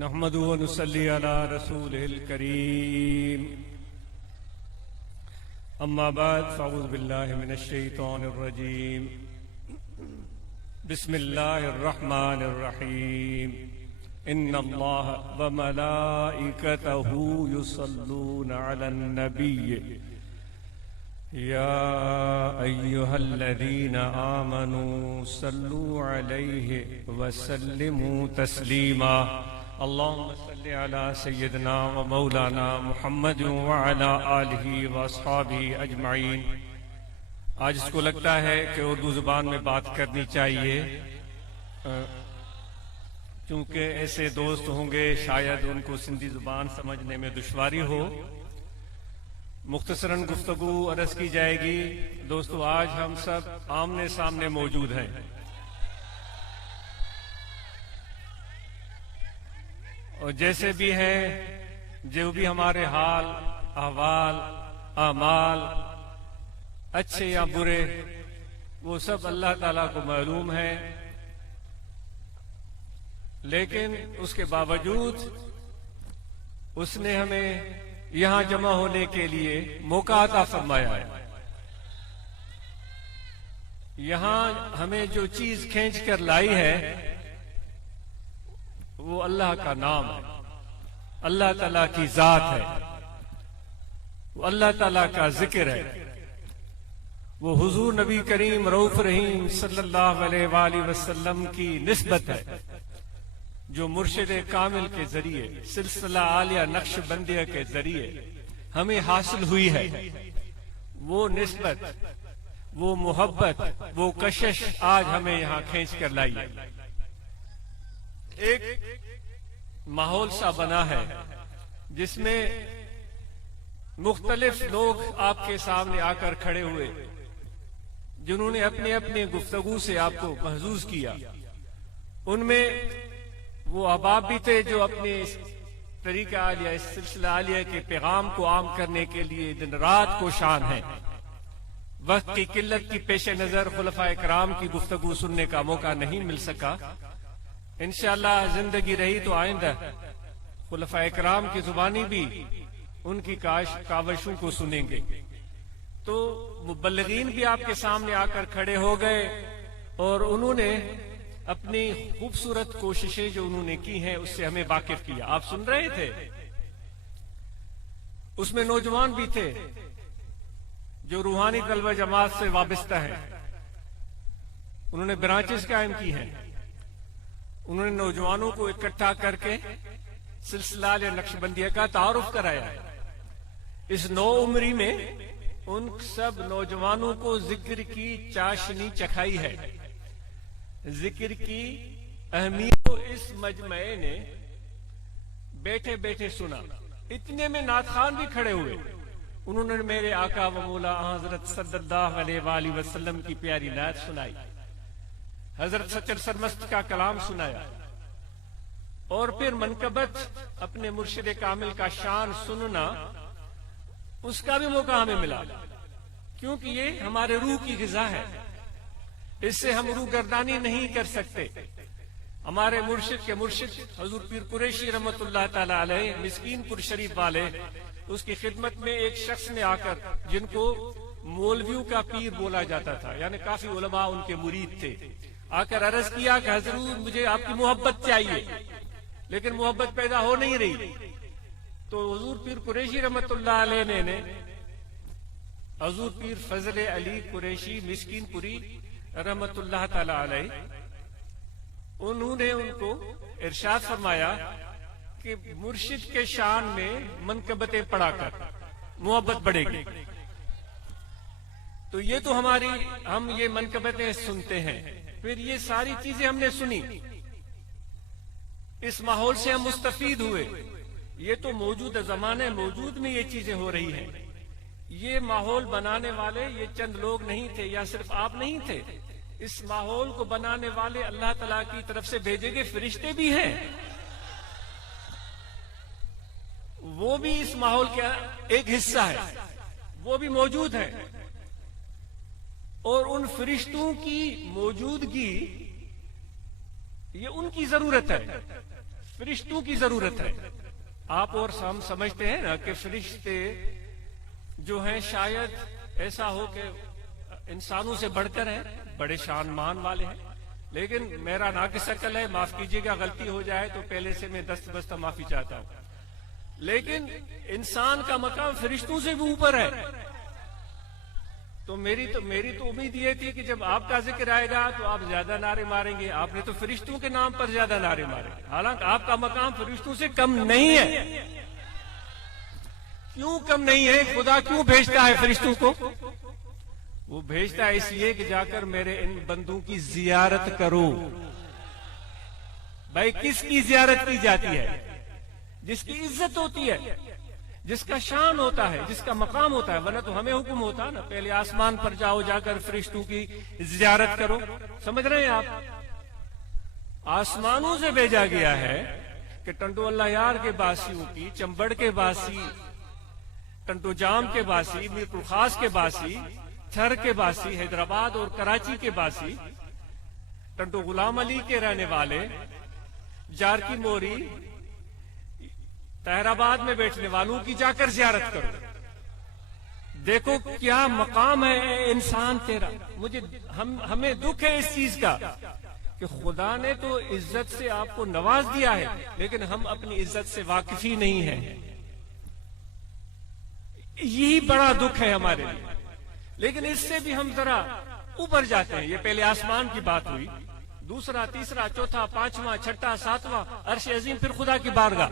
نحمده ونصلي على رسوله الكريم أما بعد فأعوذ بالله من الشيطان الرجيم بسم الله الرحمن الرحيم إن الله وملائكته يصلون على النبي يا أيها الذين آمنوا صلوا عليه وسلموا تسليما اللهم صل على سيدنا ومولانا محمد وعلى آلہ واصحابہ اجمعین۔ آج اس کو لگتا ہے کہ اردو زبان میں بات کرنی چاہیے، کیونکہ ایسے دوست ہوں گے شاید ان کو سندھی زبان سمجھنے میں دشواری ہو۔ مختصراً گفتگو عرض کی جائے گی۔ دوستو، آج ہم سب آمنے سامنے موجود ہیں، اور جیسے بھی ہیں، جو بھی ہمارے حال احوال اعمال اچھے یا برے، وہ سب اللہ تعالیٰ کو معلوم ہے، لیکن اس کے باوجود اس نے ہمیں یہاں جمع ہونے کے لیے موقع عطا فرمایا ہے۔ یہاں ہمیں جو چیز کھینچ کر لائی ہے وہ اللہ کا نام ہے، اللہ تعالیٰ کی ذات ہے، وہ اللہ تعالیٰ کا ذکر ہے، وہ حضور نبی کریم رؤوف رحیم صلی اللہ علیہ وآلہ وسلم کی نسبت ہے، جو مرشد کامل کے ذریعے سلسلہ عالیہ نقش بندیہ کے ذریعے ہمیں حاصل ہوئی ہے۔ وہ نسبت، وہ محبت، وہ کشش آج ہمیں یہاں کھینچ کر لائی ہے۔ ایک ماحول سا بنا ہے جس میں مختلف لوگ آپ کے سامنے آ کر کھڑے ہوئے، جنہوں نے اپنے اپنے گفتگو سے آپ کو محظوظ کیا۔ ان میں وہ احباب بھی تھے جو اپنے طریقہ عالیہ، اس سلسلہ عالیہ کے پیغام کو عام کرنے کے لیے دن رات کوشاں ہیں۔ وقت کی قلت کی پیش نظر خلفائے کرام کی گفتگو سننے کا موقع نہیں مل سکا۔ انشاءاللہ زندگی رہی تو آئندہ خلفائے کرام کی زبانی بھی ان کی کاوشوں کو سنیں گے۔ تو مبلغین بھی آپ کے سامنے آ کر کھڑے ہو گئے، اور انہوں نے اپنی خوبصورت کوششیں جو انہوں نے کی ہیں اس سے ہمیں واقف کیا۔ آپ سن رہے تھے، اس میں نوجوان بھی تھے جو روحانی طلبہ جماعت سے وابستہ ہیں، انہوں نے برانچز قائم کی ہیں، انہوں نے نوجوانوں کو اکٹھا کر کے سلسلہ نقش بندیہ کا تعارف کرایا ہے۔ اس نو عمری میں ان سب نوجوانوں کو ذکر کی چاشنی چکھائی ہے، ذکر کی اہمیت کو اس مجمع نے بیٹھے بیٹھے سنا۔ اتنے میں نعت خان بھی کھڑے ہوئے، انہوں نے میرے آقا و مولا حضرت صلی اللہ علیہ وآلہ وسلم کی پیاری نعت سنائی، حضرت سچر سرمست کا کلام سنایا، اور پھر منقبت اپنے مرشد کامل کا شان سننا، اس کا بھی موقع ہمیں ملا، کیونکہ یہ ہمارے روح کی غذا ہے، اس سے ہم روح گردانی نہیں کر سکتے۔ ہمارے مرشد کے مرشد حضور پیر قریشی رحمت اللہ تعالی علیہ مسکین پور شریف والے، اس کی خدمت میں ایک شخص نے آ کر، جن کو مولویوں کا پیر بولا جاتا تھا، یعنی کافی علماء ان کے مرید تھے، آ کر عرض کیا کہ حضور مجھے آپ کی محبت چاہیے، لیکن محبت پیدا ہو نہیں رہی۔ تو حضور پیر قریشی رحمت اللہ علیہ نے حضور پیر فضل علی قریشی مسکین پوری رحمت اللہ تعالی علیہ، انہوں نے ان کو ارشاد فرمایا کہ مرشد کے شان میں منقبتیں پڑھا کر محبت بڑھے گی۔ تو یہ تو ہم یہ منقبتیں سنتے ہیں، پھر یہ ساری چیزیں ہم نے سنی، اس ماحول سے ہم مستفید ہوئے۔ یہ تو موجودہ زمانے موجود میں یہ چیزیں ہو رہی ہیں۔ یہ ماحول بنانے والے یہ چند لوگ نہیں تھے، یا صرف آپ نہیں تھے، اس ماحول کو بنانے والے اللہ تعالیٰ کی طرف سے بھیجے گئے فرشتے بھی ہیں، وہ بھی اس ماحول کا ایک حصہ ہے، وہ بھی موجود ہیں، اور ان فرشتوں کی موجودگی یہ ان کی ضرورت ہے۔ فرشتوں کی ضرورت ہے. آپ اور ہم سمجھتے ہیں نا کہ فرشتے جو ہیں شاید ایسا ہو کہ انسانوں سے بڑھ کر ہیں, بڑے شان مان والے ہیں, لیکن میرا ناقص عقل ہے, معاف کیجیے گا, غلطی ہو جائے تو پہلے سے میں دست بستہ معافی چاہتا ہوں. لیکن انسان کا مقام فرشتوں سے بھی اوپر ہے. تو میری تو امید یہ تھی کہ جب آپ کا ذکر آئے گا تو آپ زیادہ نعرے ماریں گے. آپ نے تو فرشتوں کے نام پر زیادہ نعرے مارے, حالانکہ آپ کا مقام فرشتوں سے کم نہیں ہے. کیوں کم نہیں ہے؟ خدا کیوں بھیجتا ہے فرشتوں کو؟ وہ بھیجتا ہے اس لیے کہ جا کر میرے ان بندوں کی زیارت کرو. بھائی کس کی زیارت کی جاتی ہے؟ جس کی عزت ہوتی ہے, جس کا شان ہوتا ہے, جس کا مقام ہوتا ہے. ورنہ تو ہمیں حکم ہوتا نا پہلے آسمان پر جاؤ, جا کر فرشتوں کی زیارت کرو. سمجھ رہے ہیں آپ؟ آسمانوں سے بھیجا گیا ہے کہ ٹنڈو اللہ یار کے باسیوں کی, چمبڑ کے باسی, ٹنڈو جام کے باسی, میر الخاص کے باسی, تھر کے باسی, حیدرآباد اور کراچی کے باسی, ٹنڈو غلام علی کے رہنے والے, جار کی موری, طاہر آباد میں بیٹھنے والوں کی جا کر زیارت کرو. دیکھو کیا مقام ہے اے انسان تیرا. ہمیں دکھ ہے اس چیز کا کہ خدا نے تو عزت سے آپ کو نواز دیا ہے, لیکن ہم اپنی عزت سے واقف ہی نہیں ہیں. یہی بڑا دکھ ہے ہمارے لیے. لیکن اس سے بھی ہم ذرا اوپر جاتے ہیں. یہ پہلے آسمان کی بات ہوئی, دوسرا, تیسرا, چوتھا, پانچواں, چھٹا, ساتواں, عرش عظیم, پھر خدا کی بارگاہ.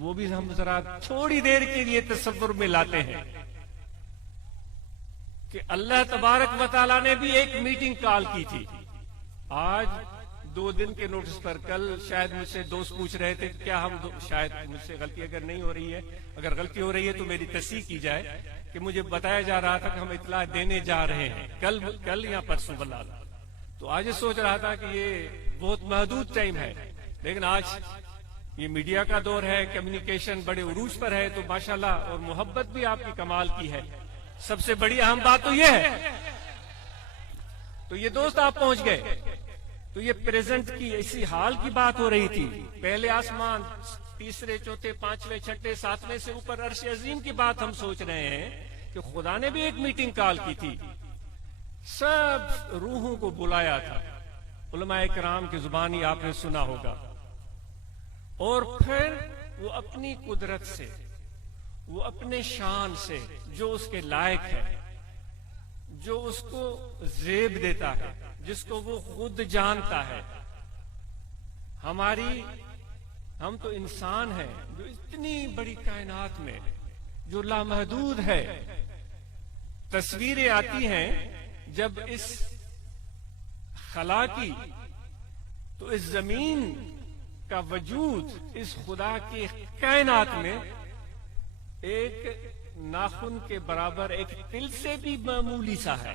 وہ بھی ہم ذرا تھوڑی دیر کے لیے تصور میں لاتے ہیں کہ اللہ تبارک و تعالیٰ نے بھی ایک میٹنگ کال کی تھی. آج 2 دن کے نوٹس پر, کل شاید مجھ سے دوست پوچھ رہے تھے کیا ہم شاید مجھ سے غلطی اگر نہیں ہو رہی ہے, اگر غلطی ہو رہی ہے تو میری تصحیح کی جائے, کہ مجھے بتایا جا رہا تھا کہ ہم اطلاع دینے جا رہے ہیں کل یا پرسوں بلا. تو آج سوچ رہا تھا کہ یہ بہت محدود ٹائم ہے, لیکن آج یہ میڈیا کا دور ہے, کمیونیکیشن بڑے عروج پر ہے, تو ماشاءاللہ اور محبت بھی آپ کی کمال کی ہے. سب سے بڑی اہم بات تو یہ ہے. تو یہ دوست آپ پہنچ گئے, تو یہ پریزنٹ کی اسی حال کی بات ہو رہی تھی. پہلے آسمان, تیسرے, چوتھے, پانچویں, چھٹے, ساتویں سے اوپر عرش عظیم کی بات ہم سوچ رہے ہیں کہ خدا نے بھی ایک میٹنگ کال کی تھی, سب روحوں کو بلایا تھا. علماء کرام کی زبانی آپ نے سنا ہوگا. اور پھر وہ اپنی قدرت سے, وہ اپنے شان سے, جو اس کے لائق ہے, جو اس کو زیب دیتا ہے, جس کو وہ خود جانتا ہے. ہم تو انسان ہیں جو اتنی بڑی کائنات میں, جو لامحدود ہے. تصویریں آتی ہیں جب اس خلا کی, تو اس زمین کا وجود اس خدا کی کائنات میں ایک ناخن کے برابر, ایک تل سے بھی معمولی سا ہے.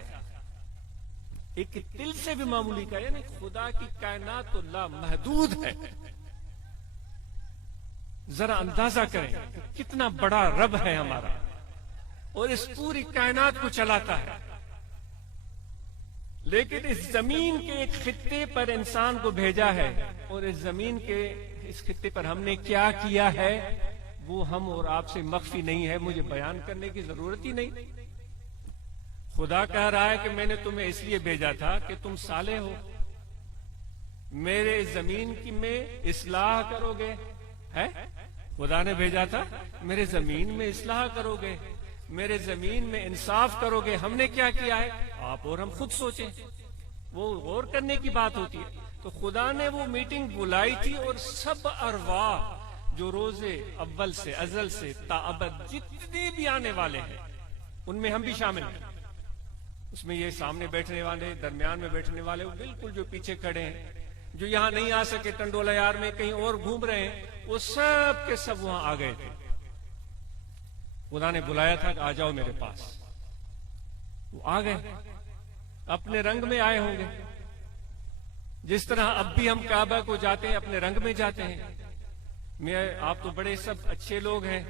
ایک تل سے بھی معمولی کا, یعنی خدا کی کائنات تو لامحدود ہے. ذرا اندازہ کریں کتنا بڑا رب ہے ہمارا, اور اس پوری کائنات کو چلاتا ہے. لیکن اس زمین کے ایک خطے پر انسان کو بھیجا ہے, اور اس زمین کے اس خطے پر ہم نے کیا کیا ہے وہ ہم اور آپ سے مخفی نہیں ہے. مجھے بیان کرنے کی ضرورت ہی نہیں. خدا کہہ رہا ہے کہ میں نے تمہیں اس لیے بھیجا تھا کہ تم صالح ہو, میرے زمین کی میں اصلاح کرو گے. ہے خدا نے بھیجا تھا, میرے زمین میں اصلاح کرو گے, میرے زمین میں انصاف کرو گے. ہم نے کیا کیا ہے آپ اور ہم خود سوچیں, وہ غور کرنے کی بات ہوتی ہے. تو خدا نے وہ میٹنگ بلائی تھی, اور سب ارواح جو روز اول سے, ازل سے تا ابد جتنے بھی آنے والے ہیں, ان میں ہم بھی شامل ہیں. اس میں یہ سامنے بیٹھنے والے, درمیان میں بیٹھنے والے, وہ بالکل جو پیچھے کھڑے ہیں, جو یہاں نہیں آ سکے, ٹنڈولا یار میں کہیں اور گھوم رہے ہیں, وہ سب کے سب وہاں آ گئے تھے. خدا نے بلایا تھا کہ آ جاؤ میرے پاس. وہ آ گئے, اپنے رنگ میں آئے ہوں گے. جس طرح اب بھی ہم کعبہ کو جاتے ہیں, اپنے رنگ میں جاتے ہیں. آپ تو بڑے سب اچھے لوگ ہیں.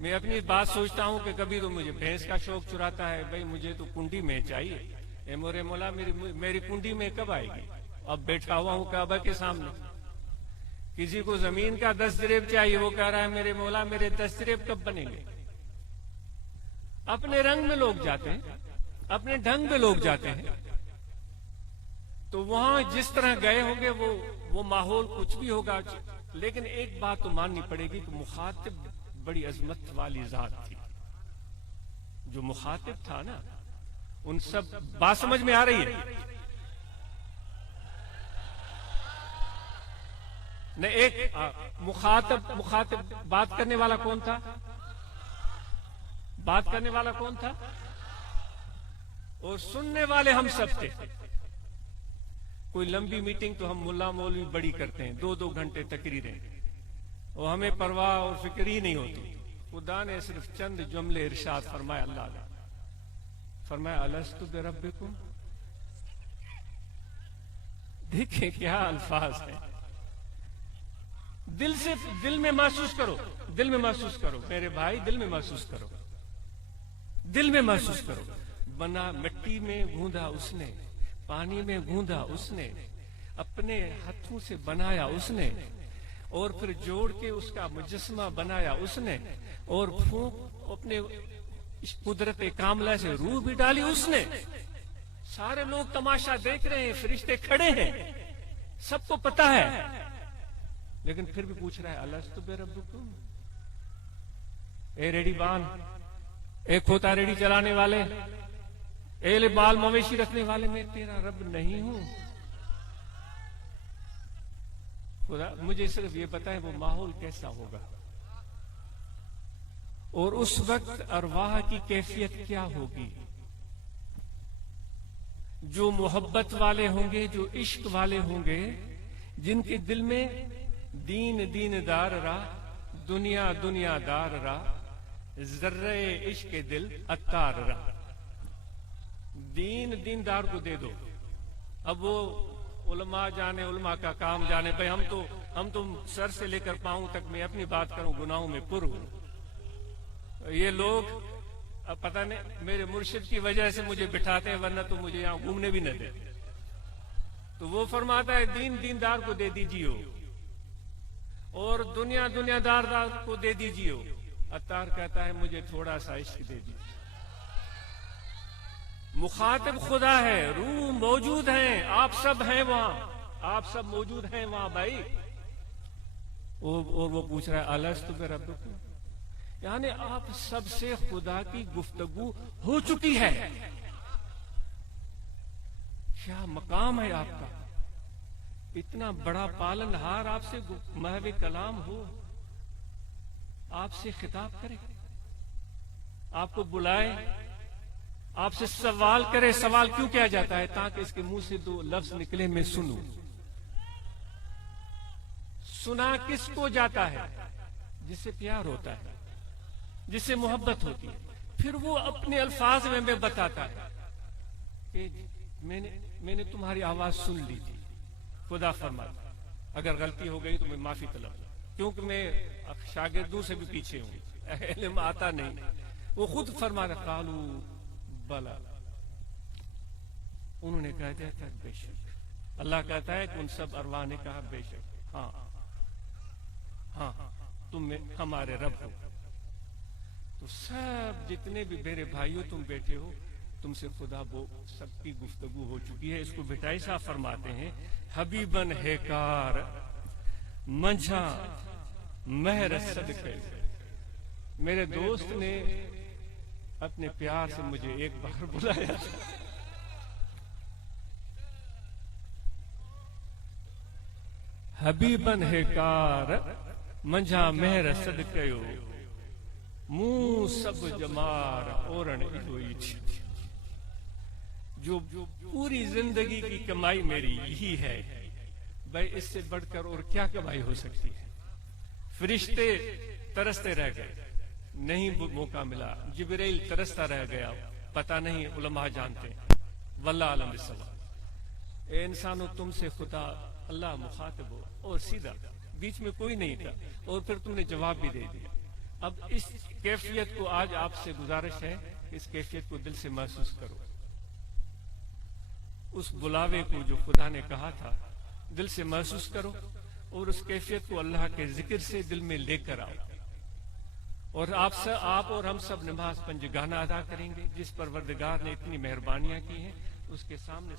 میں اپنی بات سوچتا ہوں کہ کبھی تو مجھے بھینس کا شوق چراتا ہے, بھائی مجھے تو کنڈی میں چاہیے. اے مورے مولا, میری کنڈی میں کب آئے گی؟ اب بیٹھا ہوا ہوں کعبہ کے سامنے, کسی کو زمین کا 10 جریب چاہیے، وہ کہہ رہا ہے میرے مولا میرے 10 جریب کب بنیں گے؟ اپنے رنگ میں لوگ جاتے ہیں، اپنے ڈھنگ میں لوگ جاتے ہیں، تو وہاں جس طرح گئے ہوں گے وہ ماحول کچھ بھی ہوگا، لیکن ایک بات تو ماننی پڑے گی کہ مخاطب بڑی عظمت والی ذات تھی. جو مخاطب تھا نا، ان سب بات سمجھ میں آ رہی ہے؟ نہیں، ایک مخاطب بات کرنے والا کون تھا؟ بات کرنے والا کون تھا؟ اور سننے والے ہم سب تھے. کوئی لمبی میٹنگ تو ہم ملا مولوی بڑی کرتے ہیں، 2 گھنٹے تقریریں، اور ہمیں پرواہ اور فکر ہی نہیں ہوتی. خدا نے صرف چند جملے ارشاد فرمایا، اللہ نے فرمایا الستو بربکم. دیکھیں کیا الفاظ ہیں. دل میں محسوس کرو، دل میں محسوس کرو میرے بھائی، دل میں محسوس کرو، دل میں محسوس کرو. بنا مٹی میں گوندھا اس نے، پانی میں گوندھا اس نے، اپنے ہاتھوں سے بنایا اس نے، اور پھر جوڑ کے اس کا مجسمہ بنایا اس نے، اور پھونک اپنے قدرت کاملہ سے روح بھی ڈالی اس نے. سارے لوگ تماشا دیکھ رہے ہیں، فرشتے کھڑے ہیں، سب کو پتا ہے، لیکن پھر بھی پوچھ رہا ہے الستو بربکم. اے ریڈی بان، اے کھوتا ریڈی چلانے والے، اے بال مویشی رکھنے والے، میں تیرا رب نہیں ہوں؟ خدا مجھے صرف یہ پتا ہے وہ ماحول کیسا ہوگا، اور اس وقت ارواح کی کیفیت کیا ہوگی. جو محبت والے ہوں گے، جو عشق والے ہوں گے، جن کے دل میں دین دار را، دنیا دار را، ذرے عشق دل اتار را. دین دار کو دے دو. اب وہ علماء جانے، علماء کا کام جانے. بھائی ہم تو سر سے لے کر پاؤں تک میں اپنی بات کروں، گناہوں میں پر ہوں. یہ لوگ اب پتہ نہیں میرے مرشد کی وجہ سے مجھے بٹھاتے ہیں، ورنہ تو مجھے یہاں گھومنے بھی نہ دے. تو وہ فرماتا ہے دیندار کو دے دیجیے، اور دنیا دار کو دے دیجیے. اتار کہتا ہے مجھے تھوڑا سا عشق دے دیجیے. مخاطب خدا ہے، روح موجود ہیں، آپ سب ہیں وہاں، آپ سب موجود ہیں وہاں بھائی. اور وہ پوچھ رہا ہے الستو بربکم، یعنی آپ سب سے خدا کی گفتگو ہو چکی ہے. کیا مقام ہے آپ کا، اتنا بڑا پالن ہار آپ سے محو کلام ہو، آپ سے خطاب کرے، آپ کو بلائے، آپ سے سوال کرے. سوال کیوں کیا جاتا ہے؟ تاکہ اس کے منہ سے 2 لفظ نکلے میں سنوں. سنا کس کو جاتا ہے؟ جس سے پیار ہوتا ہے، جس سے محبت ہوتی ہے. پھر وہ اپنے الفاظ میں بتاتا ہے کہ میں نے تمہاری آواز سن لی تھی. خدا فرماتا اگر غلطی ہو گئی تو میں معافی طلب، کیونکہ میں شاگردوں سے بھی پیچھے ہوں، علم آتا نہیں. وہ خود فرماتا قالو بلا، انہوں نے کہا دیا تھا بے شک. اللہ کہتا ہے کہ ان سب ارواح نے کہا بے شک، ہاں تم ہمارے رب ہو. تو سب جتنے بھی میرے بھائیوں تم بیٹھے ہو، تم سے خدا وہ سب کی گفتگو ہو چکی ہے. اس کو بٹائی صاحب فرماتے ہیں حبیبن ہے کار منجھا مہر صدقے. میرے دوست نے اپنے پیار سے مجھے ایک بار بلایا تھا. حبیبن ہے کار منجھا مہر صدقیو، منہ سب جمار اورن ہوئی تھی. جو پوری زندگی کی کمائی میری یہی ہے بھائی، اس سے بڑھ کر اور کیا کمائی ہو سکتی ہے. فرشتے ترستے رہ گئے، نہیں موقع ملا. جبرائیل ترستا رہ گیا، پتہ نہیں علماء جانتے. واللہ عالم بالصواب. اے انسانوں، تم سے خدا اللہ مخاطب ہو، اور سیدھا، بیچ میں کوئی نہیں تھا، اور پھر تم نے جواب بھی دے دیا. اب اس کیفیت کو آج آپ سے گزارش ہے کہ اس کیفیت کو دل سے محسوس کرو. اس بلاوے کو جو خدا نے کہا تھا دل سے محسوس کرو. اور اس کیفیت کو اللہ کے ذکر سے دل میں لے کر آؤ، اور آپ اور ہم سب نماز پنجگانہ ادا کریں گے، جس پروردگار نے اتنی مہربانیاں کی ہیں اس کے سامنے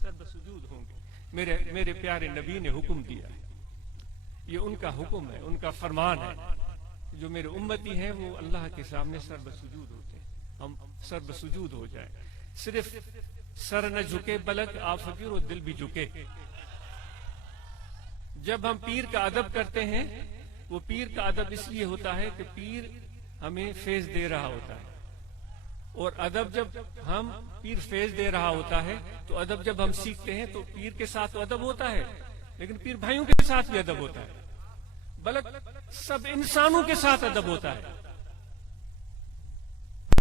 سر بسجود ہوں گے۔ میرے پیارے نبی نے حکم دیا، یہ ان کا حکم ہے، ان کا فرمان ہے، جو میرے امتی ہیں وہ اللہ کے سامنے سر بسجود ہوتے ہیں، ہم سر بسجود ہو جائیں، صرف سر نہ جھکے بلکہ آپ فقیر و دل بھی جھکے۔ جب ہم پیر کا ادب کرتے ہیں، وہ پیر کا ادب اس لیے ہوتا ہے کہ پیر ہمیں فیض دے رہا ہوتا ہے، اور ادب جب ہم پیر فیض دے رہا ہوتا ہے تو ادب جب ہم سیکھتے ہیں تو پیر کے ساتھ تو ادب ہوتا ہے، لیکن پیر بھائیوں کے ساتھ بھی ادب ہوتا ہے، بلکہ سب انسانوں کے ساتھ ادب ہوتا ہے۔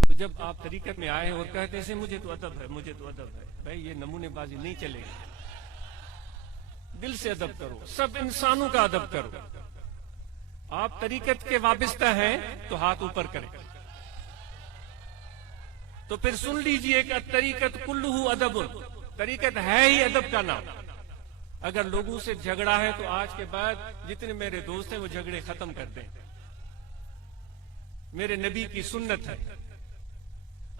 تو جب آپ طریقت میں آئے اور کہتے ہیں مجھے تو ادب ہے، مجھے تو ادب ہے، بھائی یہ نمونے بازی نہیں چلے گی، دل سے ادب کرو، سب انسانوں کا ادب کرو۔ آپ طریقت کے وابستہ ہیں تو ہاتھ اوپر کریں، تو پھر سن لیجئے کہ طریقت کلہ ادب، طریقت ہے ہی ادب کا نام۔ اگر لوگوں سے جھگڑا ہے تو آج کے بعد جتنے میرے دوست ہیں وہ جھگڑے ختم کر دیں، میرے نبی کی سنت ہے۔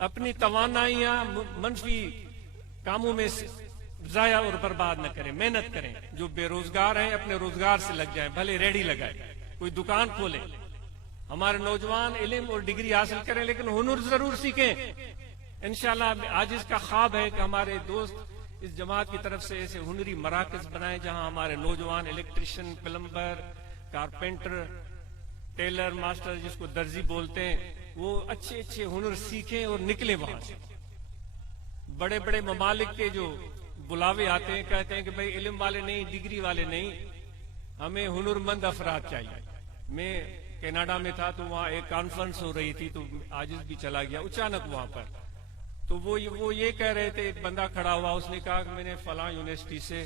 اپنی توانائیاں منفی کاموں میں ضائع اور برباد نہ کریں، محنت کریں۔ جو بے روزگار ہیں اپنے روزگار سے لگ جائیں، بھلے ریڑھی لگائیں، کوئی دکان کھولیں۔ ہمارے نوجوان علم اور ڈگری حاصل کریں لیکن ہنر ضرور سیکھیں۔ انشاءاللہ آج اس کا خواب ہے کہ ہمارے دوست اس جماعت کی طرف سے ایسے ہنری مراکز بنائیں جہاں ہمارے نوجوان electrician, plumber, carpenter, tailor, master جس کو درزی بولتے ہیں، وہ اچھے اچھے ہنر سیکھیں اور نکلیں وہاں سے۔ بڑے بڑے ممالک کے جو بلاوے آتے ہیں کہتے ہیں کہ بھئی علم والے نہیں، ڈگری والے نہیں، ہمیں ہنرمند افراد چاہیے۔ میں کینیڈا میں تھا تو وہاں ایک کانفرنس ہو رہی تھی تو عاجز بھی چلا گیا اچانک وہاں پر، تو وہ یہ کہہ رہے تھے، ایک بندہ کھڑا ہوا، اس نے کہا کہ میں نے فلاں یونیورسٹی سے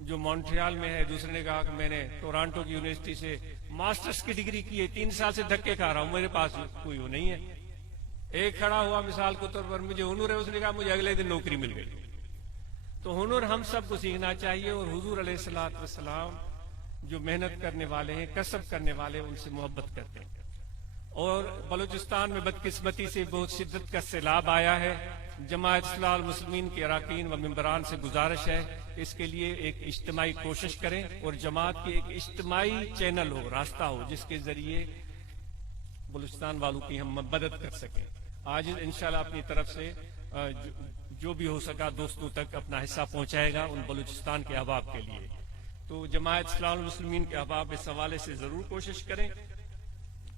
جو مونٹریال میں ہے، دوسرے نے کہا کہ میں نے ٹورانٹو کی یونیورسٹی سے ماسٹرز کی ڈگری کی ہے، 3 سال سے دھکے کھا رہا ہوں، میرے پاس کوئی وہ نہیں ہے۔ ایک کھڑا ہوا مثال کے طور پر، مجھے ہنر ہے، اس نے کہا مجھے اگلے دن نوکری مل گئی۔ تو ہنر ہم سب کو سیکھنا چاہیے، اور حضور علیہ الصلوۃ والسلام جو محنت کرنے والے ہیں، کسب کرنے والے، ان سے محبت کرتے ہیں۔ اور بلوچستان میں بدقسمتی سے بہت شدت کا سیلاب آیا ہے۔ جماعت اصلاح المسلمین کے اراکین و ممبران سے گزارش ہے اس کے لیے ایک اجتماعی کوشش کریں، اور جماعت کی ایک اجتماعی چینل ہو، راستہ ہو، جس کے ذریعے بلوچستان والوں کی ہم مدد کر سکیں۔ آج انشاءاللہ اپنی طرف سے جو بھی ہو سکا دوستوں تک اپنا حصہ پہنچائے گا ان بلوچستان کے احباب کے لیے۔ تو جماعت اصلاح المسلمین کے احباب اس حوالے سے ضرور کوشش کریں۔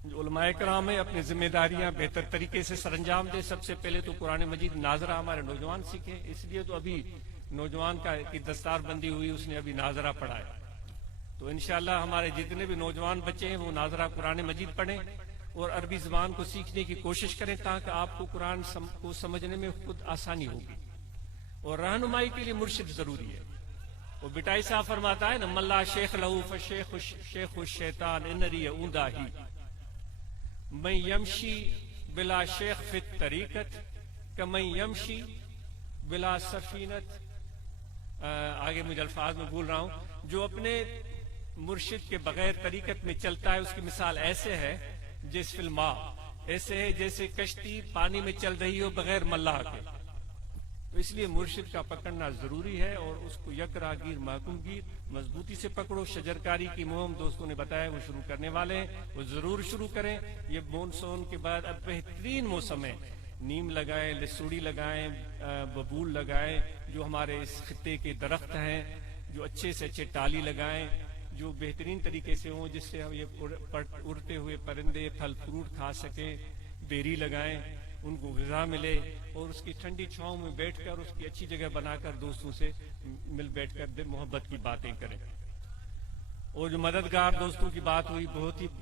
جو علماء کرام ہیں اپنی ذمہ داریاں بہتر طریقے سے سر انجام دیں۔ سب سے پہلے تو قرآن مجید ناظرہ ہمارے نوجوان سیکھیں، اس لیے تو ابھی نوجوان کی دستار بندی ہوئی، اس نے ابھی ناظرہ پڑھا ہے۔ تو انشاءاللہ ہمارے جتنے بھی نوجوان بچے ہیں وہ ناظرہ قرآن مجید پڑھیں اور عربی زبان کو سیکھنے کی کوشش کریں، تاکہ آپ کو قرآن کو سمجھنے میں خود آسانی ہوگی۔ اور رہنمائی کے لیے مرشد ضروری ہے۔ وہ بٹائی صاحب فرماتا ہے نا، ملا شیخ لہو فشیخ شیخ الشیطان انری اوندا ہی، من یمشی بلا شیخ فی الطریقت کمن یمشی بلا سفینت۔ آگے مجھے الفاظ میں بھول رہا ہوں۔ جو اپنے مرشد کے بغیر طریقت میں چلتا ہے اس کی مثال ایسے ہے جس فی الماء، ایسے ہے جیسے کشتی پانی میں چل رہی ہو بغیر ملاح کے۔ تو اس لیے مرشد کا پکڑنا ضروری ہے، اور اس کو یک راہ گیر محکوم گیر مضبوطی سے پکڑو۔ شجرکاری کی مہم دوستوں نے بتایا وہ شروع کرنے والے ہیں، وہ ضرور شروع کریں۔ یہ مونسون کے بعد اب بہترین موسم ہے، نیم لگائیں، لسوڑی لگائیں، ببول لگائیں، جو ہمارے اس خطے کے درخت ہیں، جو اچھے سے اچھے ٹالی لگائیں جو بہترین طریقے سے ہوں، جس سے ہم یہ اڑتے ہوئے پرندے پھل فروٹ کھا سکیں۔ بیری لگائیں، ان کو غذا ملے، اور اس کی ٹھنڈی چھاؤں میں بیٹھ کر اس کی اچھی جگہ بنا کر دوستوں سے مل بیٹھ کر محبت کی باتیں کریں۔ اور جو مددگار دوستوں کی بات ہوئی،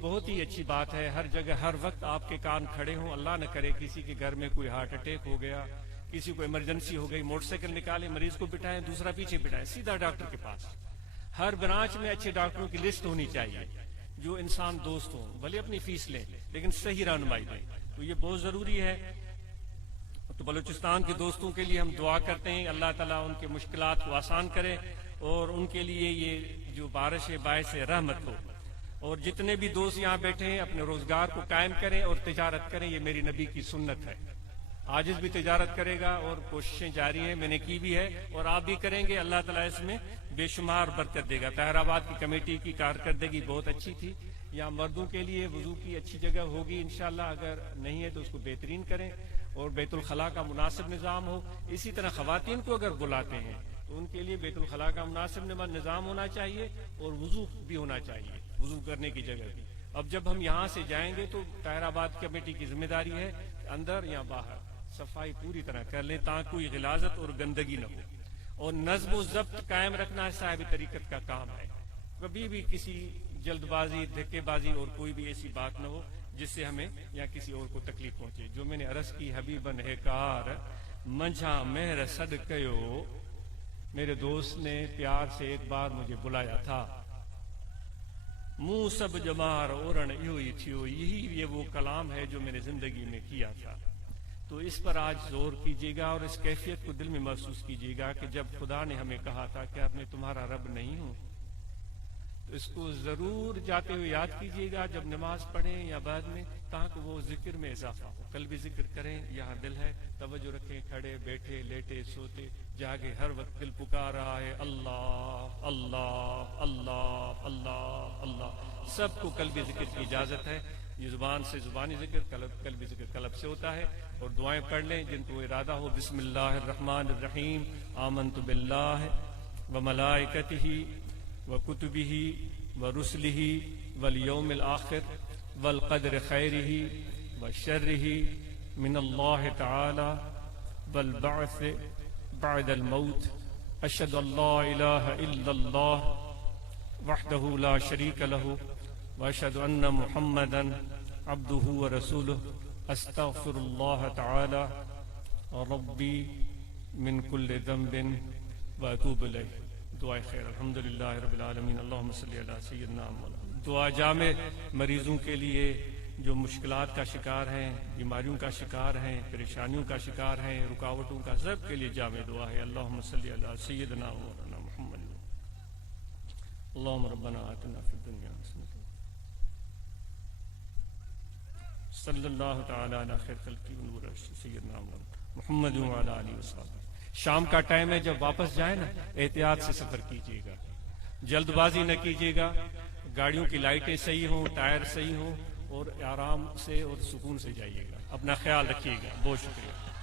بہت ہی اچھی بات ہے۔ ہر جگہ ہر وقت آپ کے کان کھڑے ہوں۔ اللہ نہ کرے کسی کے گھر میں کوئی ہارٹ اٹیک ہو گیا، کسی کو ایمرجنسی ہو گئی، موٹر سائیکل نکالیں، مریض کو بٹھائیں، دوسرا پیچھے بٹھائیں، سیدھا ڈاکٹر کے پاس۔ ہر برانچ میں اچھے ڈاکٹروں کی لسٹ ہونی چاہیے جو انسان دوست ہوں، بھلے اپنی فیس لیں لیکن صحیح رہنمائی دیں۔ تو یہ بہت ضروری ہے۔ تو بلوچستان کے دوستوں کے لیے ہم دعا کرتے ہیں، اللہ تعالیٰ ان کے مشکلات کو آسان کرے اور ان کے لیے یہ جو بارش باعث رحمت ہو. اور جتنے بھی دوست یہاں بیٹھے ہیں اپنے روزگار کو قائم کریں اور تجارت کریں، یہ میری نبی کی سنت ہے. عاجز بھی تجارت کرے گا اور کوششیں جاری ہیں، میں نے کی بھی ہے اور آپ بھی کریں گے. اللہ تعالیٰ اس میں بے شمار برکت دے گا. طاہر آباد کی کمیٹی کی کارکردگی بہت اچھی تھی. یہاں مردوں کے لیے وضو کی اچھی جگہ ہوگی انشاءاللہ، اگر نہیں ہے تو اس کو بہترین کریں اور بیت الخلاء کا مناسب نظام ہو. اسی طرح خواتین کو اگر بلاتے ہیں تو ان کے لیے بیت الخلاء کا مناسب نظام ہونا چاہیے اور وضو بھی ہونا چاہیے، وضو کرنے کی جگہ بھی. اب جب ہم یہاں سے جائیں گے تو طاہر آباد کمیٹی کی ذمہ داری ہے اندر یا باہر صفائی پوری طرح کر لیں تاکہ کوئی غلاظت اور گندگی نہ ہو. اور نظم و ضبط قائم رکھنا صاحب طریقت کا کام ہے. کبھی بھی کسی جلد بازی، دھکے بازی اور کوئی بھی ایسی بات نہ ہو جس سے ہمیں یا کسی اور کو تکلیف پہنچے. جو میں نے عرض کی حبیبن ہے کار منجھا مہر صدقیو، میرے دوست نے پیار سے ایک بار مجھے بلایا تھا. منہ سب جمار اورن ایوئی تھیو، یہی یہ وہ کلام ہے جو میں نے زندگی میں کیا تھا. تو اس پر آج زور کیجیے گا اور اس کیفیت کو دل میں محسوس کیجیے گا کہ جب خدا نے ہمیں کہا تھا کہ اب میں تمہارا رب نہیں ہوں، تو اس کو ضرور جاتے ہوئے یاد کیجیے گا جب نماز پڑھیں یا بعد میں، تاکہ وہ ذکر میں اضافہ ہو. کل بھی ذکر کریں، یہاں دل ہے، توجہ رکھیں، کھڑے بیٹھے لیٹے سوتے جاگے ہر وقت دل پکار رہا ہے اللہ اللہ اللہ اللہ اللہ. سب کو قلبی ذکر کی اجازت ہے. یہ زبان سے زبانی ذکر، قلبی ذکر قلب سے ہوتا ہے. اور دعائیں پڑھ لیں جن کو ارادہ ہو. بسم اللہ الرحمن الرحیم. آمنت باللہ وملائکتہ وکتبہ ورسلہ والیوم الآخر والقدر خیرہ وشرہ من اللہ تعالی والبعث بعد الموت. اشہد ان لا الہ الا اللہ وحدہ لا شریک لہ واشہد ان محمدا عبدہ ورسولہ. استغفر اللہ تعالی ربی من کل ذنب واتوب الیہ. دعائے خیر. الحمدللہ رب العالمین. اللہم صلی علی سیدنا محمد. دعا جامع مریضوں کے لیے جو مشکلات کا شکار ہیں، بیماریوں کا شکار ہیں، پریشانیوں کا شکار ہیں، رکاوٹوں کا، سب کے لیے جامع دعا ہے. اللہم صلی علی سیدنا مولانا محمد. اللہم ربنا آتنا فی الدنیا حسنۃ صلی اللہ تعالی علی خیر خلقہ ونور سیدنا محمد وعلی آلہ وصحبہ. شام کا ٹائم ہے، جب واپس جائیں نا احتیاط سے سفر کیجیے گا، جلد بازی نہ کیجیے گا. گاڑیوں کی لائٹیں صحیح ہوں، ٹائر صحیح ہوں اور آرام سے اور سکون سے جائیے گا. اپنا خیال رکھیے گا. بہت شکریہ.